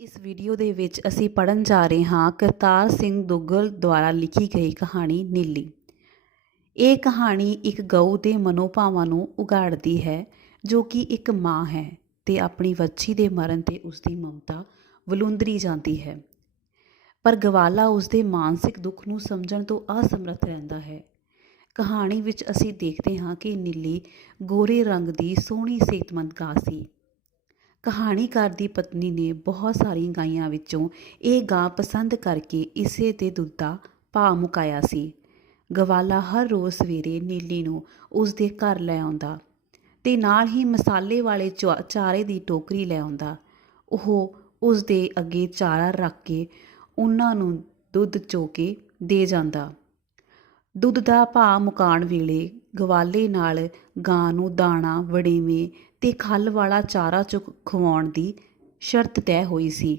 ਇਸ ਵੀਡੀਓ ਦੇ ਵਿੱਚ ਅਸੀਂ ਪੜ੍ਹਨ ਜਾ ਰਹੇ ਹਾਂ ਕਰਤਾਰ ਸਿੰਘ ਦੁੱਗਲ ਦੁਆਰਾ ਲਿਖੀ ਗਈ ਕਹਾਣੀ ਨੀਲੀ। ਇਹ ਕਹਾਣੀ ਇੱਕ ਗਊ ਦੇ ਮਨੋਭਾਵਾਂ ਨੂੰ ਉਘਾੜਦੀ ਹੈ ਜੋ ਕਿ ਇੱਕ ਮਾਂ ਹੈ ਤੇ ਆਪਣੀ ਵੱਛੀ ਦੇ ਮਰਨ ਤੇ ਉਸਦੀ ਮਮਤਾ ਵਲੂੰਧਰੀ ਜਾਂਦੀ ਹੈ। ਪਰ ਗਵਾਲਾ ਉਸਦੇ ਮਾਨਸਿਕ ਦੁੱਖ ਨੂੰ ਸਮਝਣ ਤੋਂ ਅਸਮਰੱਥ ਰਹਿੰਦਾ ਹੈ। ਕਹਾਣੀ ਵਿੱਚ ਅਸੀਂ ਦੇਖਦੇ ਹਾਂ ਕਿ ਨੀਲੀ ਗੋਰੇ ਰੰਗ ਦੀ ਸੋਹਣੀ ਸਿਹਤਮੰਦ ਗਾਂ ਸੀ। ਕਹਾਣੀਕਾਰ ਦੀ ਪਤਨੀ ਨੇ ਬਹੁਤ ਸਾਰੀਆਂ ਗਾਈਆਂ ਵਿੱਚੋਂ ਇਹ ਗਾਂ ਪਸੰਦ ਕਰਕੇ ਇਸੇ ਦੇ ਦੁੱਧ ਦਾ ਭਾਅ ਮੁਕਾਇਆ ਸੀ। ਗਵਾਲਾ ਹਰ ਰੋਜ਼ ਸਵੇਰੇ ਨੀਲੀ ਨੂੰ ਉਸ ਦੇ ਘਰ ਲੈ ਆਉਂਦਾ ਤੇ ਨਾਲ ਹੀ ਮਸਾਲੇ ਵਾਲੇ ਚਾਰੇ ਦੀ ਟੋਕਰੀ ਲੈ ਆਉਂਦਾ। ਉਹ ਉਸ ਦੇ ਅੱਗੇ ਚਾਰਾ ਰੱਖ ਕੇ ਉਹਨਾਂ ਨੂੰ ਦੁੱਧ ਚੋ ਕੇ ਦੇ ਜਾਂਦਾ। ਦੁੱਧ ਦਾ ਭਾਅ ਮੁਕਾਉਣ ਵੇਲੇ ਗਵਾਲੇ ਨਾਲ ਗਾਂ ਨੂੰ ਦਾਣਾ, ਵੜੇਵੇਂ ਤੇ ਖੱਲ ਵਾਲਾ ਚਾਰਾ ਚੁੱਕ ਖਵਾਉਣ ਦੀ ਸ਼ਰਤ ਤੈਅ ਹੋਈ ਸੀ,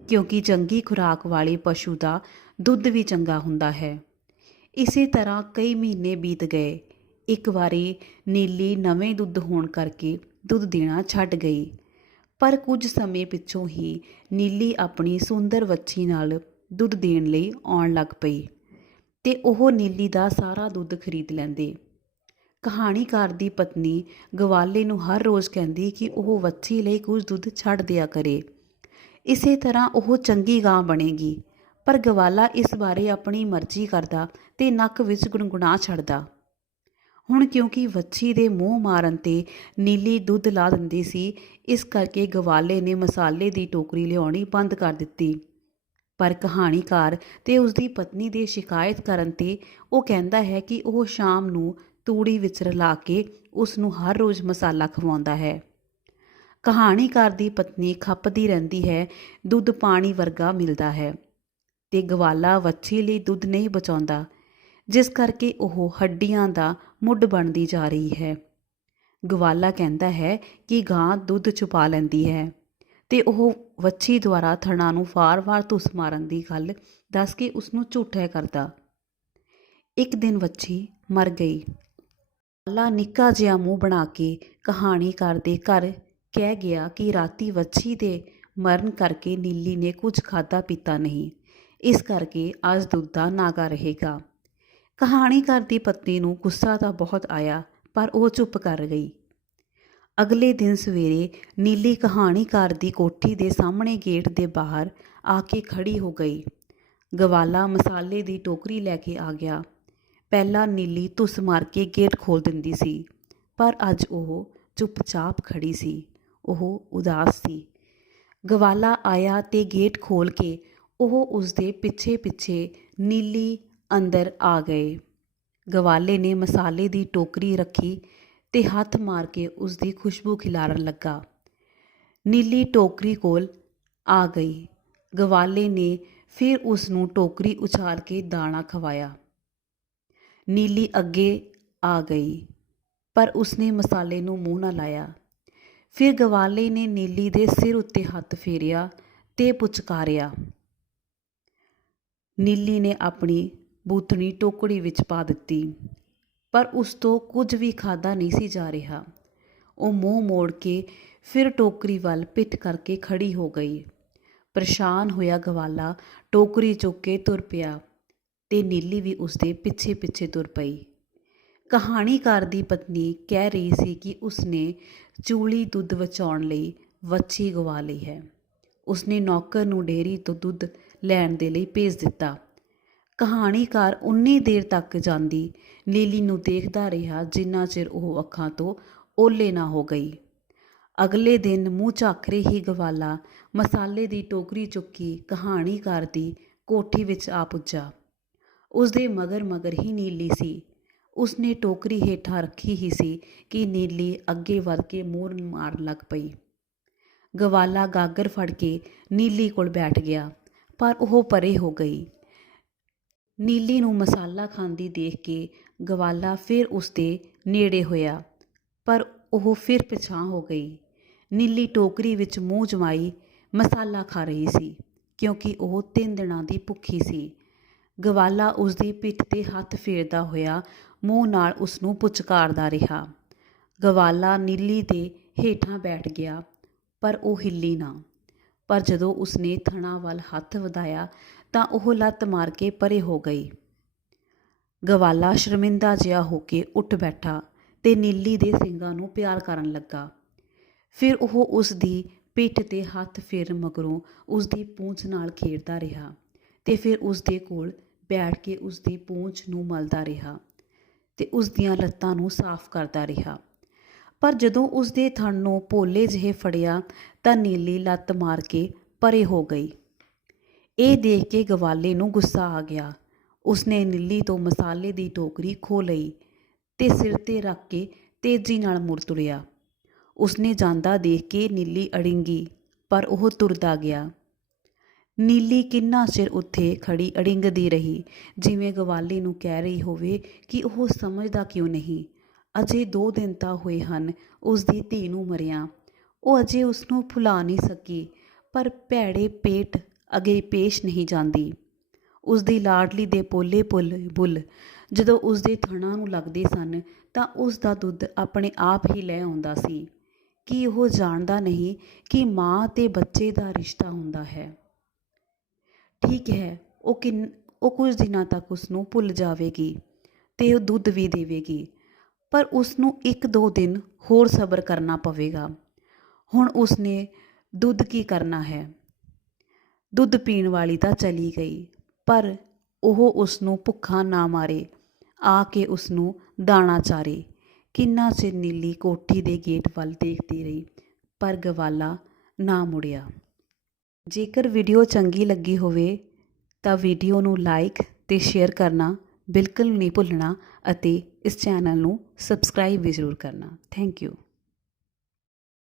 ਕਿਉਂਕਿ ਚੰਗੀ ਖੁਰਾਕ ਵਾਲੇ ਪਸ਼ੂ ਦਾ ਦੁੱਧ ਵੀ ਚੰਗਾ ਹੁੰਦਾ ਹੈ। ਇਸੇ ਤਰ੍ਹਾਂ ਕਈ ਮਹੀਨੇ ਬੀਤ ਗਏ। ਇੱਕ ਵਾਰੀ ਨੀਲੀ ਨਵੇਂ ਦੁੱਧ ਹੋਣ ਕਰਕੇ ਦੁੱਧ ਦੇਣਾ ਛੱਡ ਗਈ, ਪਰ ਕੁਝ ਸਮੇਂ ਪਿੱਛੋਂ ਹੀ ਨੀਲੀ ਆਪਣੀ ਸੁੰਦਰ ਵੱਛੀ ਨਾਲ ਦੁੱਧ ਦੇਣ ਲਈ ਆਉਣ ਲੱਗ ਪਈ ਤੇ ਉਹ ਨੀਲੀ ਦਾ ਸਾਰਾ ਦੁੱਧ ਖਰੀਦ ਲੈਂਦੇ। ਕਹਾਣੀਕਾਰ ਦੀ ਪਤਨੀ ਗਵਾਲੇ ਨੂੰ ਹਰ ਰੋਜ਼ ਕਹਿੰਦੀ ਕਿ ਉਹ ਵੱਛੀ ਲਈ ਕੁਝ ਦੁੱਧ ਛੱਡ ਦਿਆ ਕਰੇ, ਇਸੇ ਤਰ੍ਹਾਂ ਉਹ ਚੰਗੀ ਗਾਂ ਬਣੇਗੀ। ਪਰ ਗਵਾਲਾ ਇਸ ਬਾਰੇ ਆਪਣੀ ਮਰਜ਼ੀ ਕਰਦਾ ਤੇ ਨੱਕ ਵਿੱਚ ਗੁਣਗੁਣਾ ਛੱਡਦਾ। ਹੁਣ ਕਿਉਂਕਿ ਵੱਛੀ ਦੇ ਮੂੰਹ ਮਾਰਨ ਤੇ ਨੀਲੀ ਦੁੱਧ ਲਾ ਦਿੰਦੀ ਸੀ, ਇਸ ਕਰਕੇ ਗਵਾਲੇ ਨੇ ਮਸਾਲੇ ਦੀ ਟੋਕਰੀ ਲਿਆਉਣੀ ਬੰਦ ਕਰ ਦਿੱਤੀ। ਪਰ ਕਹਾਣੀਕਾਰ ਤੇ ਉਸਦੀ ਪਤਨੀ ਦੇ ਸ਼ਿਕਾਇਤ ਕਰਨ ਤੇ ਉਹ ਕਹਿੰਦਾ ਹੈ ਕਿ ਉਹ ਸ਼ਾਮ ਨੂੰ ਤੂੜੀ ਵਿੱਚ ਰਲਾ ਕੇ ਉਸ ਨੂੰ ਹਰ ਰੋਜ਼ ਮਸਾਲਾ ਖਵਾਉਂਦਾ ਹੈ। ਕਹਾਣੀਕਾਰ ਦੀ ਪਤਨੀ ਖਪਦੀ ਰਹਿੰਦੀ ਹੈ, ਦੁੱਧ ਪਾਣੀ ਵਰਗਾ ਮਿਲਦਾ ਹੈ ਤੇ ਗਵਾਲਾ ਵੱਛੀ ਲਈ ਦੁੱਧ ਨਹੀਂ ਬਚਾਉਂਦਾ, ਜਿਸ ਕਰਕੇ ਉਹ ਹੱਡੀਆਂ ਦਾ ਮੁੱਢ ਬਣਦੀ ਜਾ ਰਹੀ ਹੈ। ਗਵਾਲਾ ਕਹਿੰਦਾ ਹੈ ਕਿ ਗਾਂ ਦੁੱਧ ਛੁਪਾ ਲੈਂਦੀ ਹੈ ਤੇ ਉਹ ਵੱਛੀ ਦੁਆਰਾ ਥਣਾਂ ਨੂੰ ਵਾਰ-ਵਾਰ ਧੁੱਸ ਮਾਰਨ ਦੀ ਗੱਲ ਦੱਸ ਕੇ ਉਸਨੂੰ ਝੂਠਾ ਕਰਦਾ। ਇੱਕ ਦਿਨ ਵੱਛੀ ਮਰ ਗਈ। ਗਵਾਲਾ ਨਿੱਕਾ ਜਿਹਾ ਮੂੰਹ ਬਣਾ ਕੇ ਕਹਾਣੀਕਾਰ ਦੇ ਘਰ ਕਹਿ ਗਿਆ ਕਿ ਰਾਤੀ ਵੱਛੀ ਦੇ ਮਰਨ ਕਰਕੇ ਨੀਲੀ ਨੇ ਕੁਝ ਖਾਧਾ ਪੀਤਾ ਨਹੀਂ, ਇਸ ਕਰਕੇ ਅੱਜ ਦੁੱਧ ਦਾ ਨਾਗਾ ਰਹੇਗਾ। ਕਹਾਣੀਕਾਰ ਦੀ ਪਤਨੀ ਨੂੰ ਗੁੱਸਾ ਤਾਂ ਬਹੁਤ ਆਇਆ, ਪਰ ਉਹ ਚੁੱਪ ਕਰ ਗਈ। ਅਗਲੇ ਦਿਨ ਸਵੇਰੇ ਨੀਲੀ ਕਹਾਣੀਕਾਰ ਦੀ ਕੋਠੀ ਦੇ ਸਾਹਮਣੇ ਗੇਟ ਦੇ ਬਾਹਰ ਆ ਕੇ ਖੜੀ ਹੋ ਗਈ। ਗਵਾਲਾ ਮਸਾਲੇ ਦੀ ਟੋਕਰੀ ਲੈ ਕੇ ਆ ਗਿਆ। ਪਹਿਲਾਂ ਨੀਲੀ ਧੁੱਸ ਮਾਰ ਕੇ ਗੇਟ ਖੋਲ੍ਹ ਦਿੰਦੀ ਸੀ, ਪਰ ਅੱਜ ਉਹ ਚੁੱਪਚਾਪ ਖੜੀ ਸੀ। ਉਹ ਉਦਾਸ ਸੀ। ਗਵਾਲਾ ਆਇਆ ਤੇ ਗੇਟ ਖੋਲ੍ਹ ਕੇ ਉਹ ਉਸਦੇ ਪਿੱਛੇ-ਪਿੱਛੇ ਨੀਲੀ ਅੰਦਰ ਆ ਗਏ। ਗਵਾਲੇ ਨੇ ਮਸਾਲੇ ਦੀ ਟੋਕਰੀ ਰੱਖੀ ਤੇ ਹੱਥ ਮਾਰ ਕੇ ਉਸਦੀ ਖੁਸ਼ਬੂ ਖਿਲਾਰਨ ਲੱਗਾ। ਨੀਲੀ ਟੋਕਰੀ ਕੋਲ ਆ ਗਈ। ਗਵਾਲੇ ਨੇ ਫਿਰ ਉਸ ਨੂੰ ਟੋਕਰੀ ਉਛਾਲ ਕੇ ਦਾਣਾ ਖਵਾਇਆ। ਨੀਲੀ ਅੱਗੇ ਆ ਗਈ, ਪਰ ਉਸਨੇ ਮਸਾਲੇ ਨੂੰ ਮੂੰਹ ਨਾ ਲਾਇਆ। ਫਿਰ ਗਵਾਲੇ ਨੇ ਨੀਲੀ ਦੇ ਸਿਰ ਉੱਤੇ ਹੱਥ ਫੇਰਿਆ ਤੇ ਪੁਚਕਾਰਿਆ। ਨੀਲੀ ਨੇ ਆਪਣੀ ਬੂਥਣੀ ਟੋਕਰੀ ਵਿੱਚ ਪਾ ਦਿੱਤੀ, ਪਰ ਉਸ ਤੋਂ ਕੁਝ ਵੀ ਖਾਧਾ ਨਹੀਂ ਸੀ ਜਾ ਰਿਹਾ। ਉਹ ਮੂੰਹ ਮੋੜ ਕੇ ਫਿਰ ਟੋਕਰੀ ਵੱਲ ਪਿੱਠ ਕਰਕੇ ਖੜੀ ਹੋ ਗਈ। ਪਰੇਸ਼ਾਨ ਹੋਇਆ ਗਵਾਲਾ ਟੋਕਰੀ ਚੁੱਕ ਕੇ ਤੁਰ ਪਿਆ ਤੇ ਨੀਲੀ ਵੀ ਉਸਦੇ ਪਿੱਛੇ-ਪਿੱਛੇ ਤੁਰ ਪਈ। ਕਹਾਣੀਕਾਰ ਦੀ ਪਤਨੀ ਕਹਿ ਰਹੀ ਸੀ ਕਿ ਉਸਨੇ ਚੂਲੀ ਦੁੱਧ ਬਚਾਉਣ ਲਈ ਵੱਛੀ ਗਵਾ ਲਈ ਹੈ। ਉਸਨੇ ਨੌਕਰ ਨੂੰ ਡੇਅਰੀ ਤੋਂ ਦੁੱਧ ਲੈਣ ਦੇ ਲਈ ਭੇਜ ਦਿੱਤਾ। ਕਹਾਣੀਕਾਰ ਉਨੀ ਦੇਰ ਤੱਕ ਜਾਂਦੀ ਨੀਲੀ ਨੂੰ ਦੇਖਦਾ ਰਿਹਾ ਜਿੰਨਾ ਚਿਰ ਉਹ ਅੱਖਾਂ ਤੋਂ ਓਹਲੇ ਨਾ ਹੋ ਗਈ। ਅਗਲੇ ਦਿਨ ਮੂੰਹ ਝਾਖਰੇ ਹੀ ਗਵਾਲਾ ਮਸਾਲੇ ਦੀ ਟੋਕਰੀ ਚੁੱਕੀ ਕਹਾਣੀਕਾਰ ਦੀ ਕੋਠੀ ਵਿੱਚ ਆ ਪੁੱਜਾ। ਉਸਦੇ ਮਗਰ ਹੀ ਨੀਲੀ ਸੀ। ਉਸਨੇ ਟੋਕਰੀ ਹੇਠਾਂ ਰੱਖੀ ਹੀ ਸੀ ਕਿ ਨੀਲੀ ਅੱਗੇ ਵਧ ਕੇ ਮੂੰਹ ਮਾਰਨ ਲੱਗ ਪਈ। ਗਵਾਲਾ ਗਾਗਰ ਫੜ ਕੇ ਨੀਲੀ ਕੋਲ ਬੈਠ ਗਿਆ, ਪਰ ਉਹ ਪਰੇ ਹੋ ਗਈ। ਨੀਲੀ ਨੂੰ ਮਸਾਲਾ ਖਾਂਦੀ ਦੇਖ ਕੇ ਗਵਾਲਾ ਫਿਰ ਉਸਦੇ ਨੇੜੇ ਹੋਇਆ, ਪਰ ਉਹ ਫਿਰ ਪਿਛਾਂਹ ਹੋ ਗਈ। ਨੀਲੀ ਟੋਕਰੀ ਵਿੱਚ ਮੂੰਹ ਜਮਾਈ ਮਸਾਲਾ ਖਾ ਰਹੀ ਸੀ, ਕਿਉਂਕਿ ਉਹ 3 ਦਿਨਾਂ ਦੀ ਭੁੱਖੀ ਸੀ। ਗਵਾਲਾ ਉਸਦੀ ਪਿੱਠ 'ਤੇ ਹੱਥ ਫੇਰਦਾ ਹੋਇਆ ਮੂੰਹ ਨਾਲ ਉਸਨੂੰ ਪੁਚਕਾਰਦਾ ਰਿਹਾ। ਗਵਾਲਾ ਨੀਲੀ ਦੇ ਹੇਠਾਂ ਬੈਠ ਗਿਆ, ਪਰ ਉਹ ਹਿੱਲੀ ਨਾ। ਪਰ ਜਦੋਂ ਉਸਨੇ ਥਣਾ ਵੱਲ ਹੱਥ ਵਧਾਇਆ ਤਾਂ ਉਹ ਲੱਤ ਮਾਰ ਕੇ ਪਰੇ ਹੋ ਗਈ। ਗਵਾਲਾ ਸ਼ਰਮਿੰਦਾ ਜਿਹਾ ਹੋ ਕੇ ਉੱਠ ਬੈਠਾ ਤੇ ਨੀਲੀ ਦੇ ਸਿੰਗਾਂ ਨੂੰ ਪਿਆਰ ਕਰਨ ਲੱਗਾ। ਫਿਰ ਉਹ ਉਸ ਦੀ ਪਿੱਠ 'ਤੇ ਹੱਥ ਫੇਰਨ ਮਗਰੋਂ ਉਸ ਦੀ ਪੂੰਛ ਨਾਲ ਖੇਡਦਾ ਰਿਹਾ ਤੇ ਫਿਰ ਉਸ ਦੇ ਕੋਲ ਬੈਠ ਕੇ ਉਸ ਦੀ ਪੂੰਛ ਨੂੰ ਮਲਦਾ ਰਿਹਾ ਤੇ ਉਸ ਦੀਆਂ ਲੱਤਾਂ ਨੂੰ ਸਾਫ਼ ਕਰਦਾ ਰਿਹਾ। ਪਰ ਜਦੋਂ ਉਸ ਦੇ ਥਣ ਨੂੰ ਪੋਲੇ ਜਿਹੇ ਫੜਿਆ ਤਾਂ ਨੀਲੀ ਲੱਤ ਮਾਰ ਕੇ ਪਰੇ ਹੋ ਗਈ। ਇਹ ਦੇਖ ਕੇ ਗਵਾਲੇ ਨੂੰ ਗੁੱਸਾ ਆ ਗਿਆ। ਉਸਨੇ ਨੀਲੀ ਤੋਂ ਮਸਾਲੇ ਦੀ ਟੋਕਰੀ ਖੋਹ ਲਈ ਤੇ ਸਿਰ 'ਤੇ ਰੱਖ ਕੇ ਤੇਜ਼ੀ ਨਾਲ ਮੁੜ ਤੁਰਿਆ। ਉਸਨੇ ਜਾਂਦਾ ਦੇਖ ਕੇ ਨੀਲੀ ਅੜਿੰਗੀ, ਪਰ ਉਹ ਤੁਰਦਾ ਗਿਆ। ਨੀਲੀ ਕਿੰਨਾ ਚਿਰ ਉੱਥੇ ਖੜੀ ਅੜਿੰਗਦੀ ਰਹੀ, ਜਿਵੇਂ ਗਵਾਲੇ ਨੂੰ ਕਹਿ ਰਹੀ ਹੋਵੇ ਕਿ ਉਹ ਸਮਝਦਾ ਕਿਉਂ ਨਹੀਂ। ਅਜੇ 2 ਦਿਨ ਤਾਂ ਹੋਏ ਹਨ ਉਸ ਦੀ ਧੀ ਨੂੰ ਮਰਿਆ। ਉਹ ਅਜੇ ਉਸਨੂੰ ਭੁਲਾ ਨਹੀਂ ਸਕੀ, ਪਰ ਭੈੜੇ ਪੇਟ ਅੱਗੇ ਪੇਸ਼ ਨਹੀਂ ਜਾਂਦੀ। ਉਸ ਦੀ ਲਾਡਲੀ ਦੇ ਪੋਲੇ ਬੁੱਲ ਜਦੋਂ ਉਸ ਦੇ ਥਣਾਂ ਨੂੰ ਲੱਗਦੇ ਸਨ ਤਾਂ ਉਸ ਦਾ ਦੁੱਧ ਆਪਣੇ ਆਪ ਹੀ ਲੈ ਆਉਂਦਾ ਸੀ। ਕੀ ਉਹ ਜਾਣਦਾ ਨਹੀਂ ਕਿ ਮਾਂ ਤੇ ਬੱਚੇ ਦਾ ਰਿਸ਼ਤਾ ਹੁੰਦਾ ਹੈ? ਠੀਕ ਹੈ, ਉਹ ਕੁਝ ਦਿਨਾਂ ਤੱਕ ਉਸਨੂੰ ਭੁੱਲ ਜਾਵੇਗੀ ਤੇ ਉਹ ਦੁੱਧ ਵੀ ਦੇਵੇਗੀ, ਪਰ ਉਸਨੂੰ 1-2 ਦਿਨ ਹੋਰ ਸਬਰ ਕਰਨਾ ਪਵੇਗਾ। ਹੁਣ ਉਸਨੇ ਦੁੱਧ ਕੀ ਕਰਨਾ ਹੈ? ਦੁੱਧ ਪੀਣ ਵਾਲੀ ਤਾਂ ਚਲੀ ਗਈ, ਪਰ ਉਹ ਉਸਨੂੰ ਭੁੱਖਾ ਨਾ ਮਾਰੇ, ਆ ਕੇ ਉਸਨੂੰ ਦਾਣਾ ਚਾਰੇ। ਕਿੰਨਾ ਚਿਰ ਨੀਲੀ ਕੋਠੀ ਦੇ ਗੇਟ ਵੱਲ ਦੇਖਦੀ ਰਹੀ, ਪਰ ਗਵਾਲਾ ਨਾ ਮੁੜਿਆ। ਜੇਕਰ ਵੀਡੀਓ ਚੰਗੀ ਲੱਗੀ ਹੋਵੇ ਤਾਂ ਵੀਡੀਓ ਨੂੰ ਲਾਈਕ ਤੇ ਸ਼ੇਅਰ ਕਰਨਾ ਬਿਲਕੁਲ ਨਹੀਂ ਭੁੱਲਣਾ ਅਤੇ ਇਸ ਚੈਨਲ ਨੂੰ ਸਬਸਕ੍ਰਾਈਬ ਵੀ ਜ਼ਰੂਰ ਕਰਨਾ। Thank you.